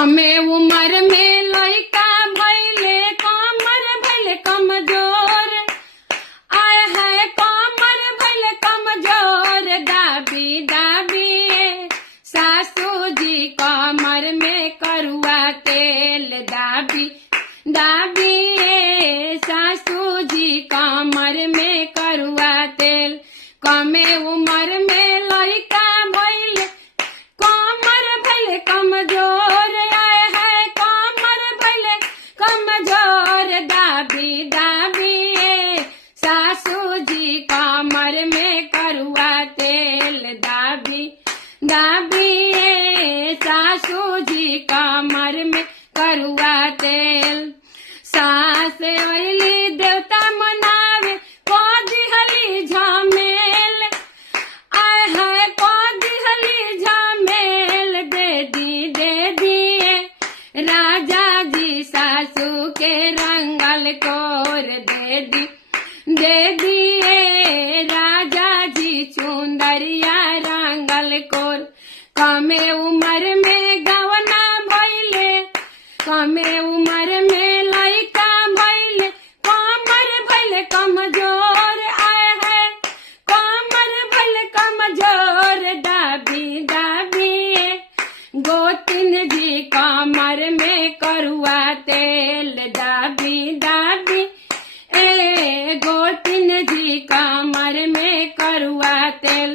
कमे उम्र में लइका भइले कमर भइले कमजोर, आय है कमर भइले कमजोर, दाबी दाबी सासू जी कमर में करुआ तेल, दाबी दाबी सासू जी कमर में करुआ तेल। कमे उम्र में लइका भइले कमर भइले कमजोर, आए है कमर भइले कमजोर, दाबी दाबी सासू जी कमर में करुआ तेल, दाबी दाबी सासू जी कमर में करुआ तेल। सास अइली देवता मनावे को दिहली झमेल, आय है को दिहली झमेल, दे दिए राजा जी सासू के रंगल कोर, दे दिए राजा जी चुंदरिया रंगल कोर। कमे उम्र में गवना भइले कमे उम्र में लइका भइले कमर भइले कमजोर, आय है कमर भइले कमजोर, दाबी दाबी गोतिन जी कमर में करुआ तेल, दाबी दाबी गोतिन जी कमर में करुआ तेल।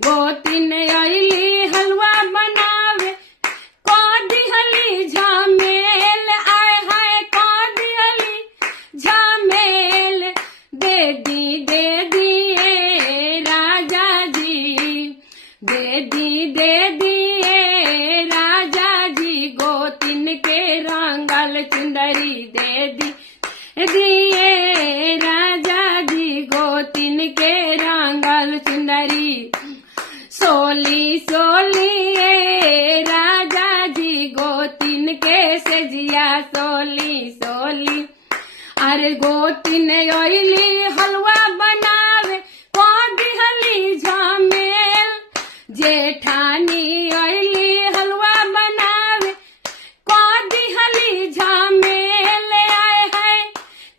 गोतिन अइली हलवा बनावे को दिहली झमेल, आय हाय को दिहली झमेल, दे दिए राजा जी, दे दिए राजा जी गोतिन के रंगल चुंदरी, दे दिए राजा जी गोतिन के रंगल चुंदरी। सोली सोली राजा जी गोतिन के सजिया, सोली सोली अरे गोतिन अइली हलवा बनावे को दिहली झमेल, जेठानी अइली हलवा बनावे को दिहली झमेल, आय है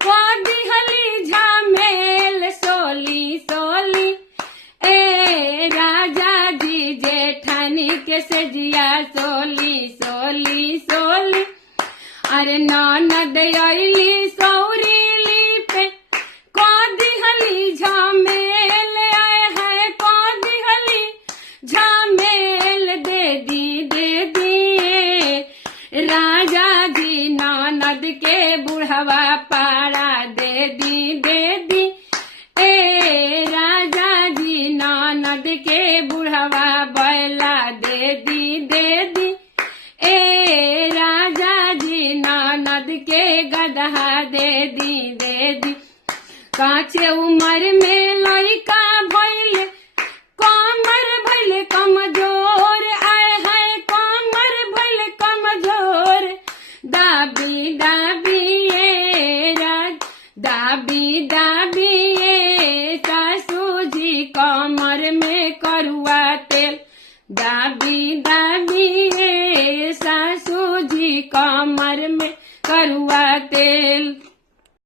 को दिहली झमेल, सोली सोली राजा जी जेठानी के सजिया, सोली सोली सोली अरे ननद अइली सौरीली पे को दिहली झमेल, आय है को दिहली झमेल, दे दिए राजा जी ननद के बुढ़वा पारा, दे दी राजा जी ननद के बुढ़वा बैला, दे दी राजा जी ननद के गदहा, दे दी काचे उम्र में लइका भइले कमर भइले कमजोर, आय है कमर भइले कमजोर, दाबी दाबी सासू जी कमर में करुआ तेल, दाबी सासू जी कमर में करुआ तेल।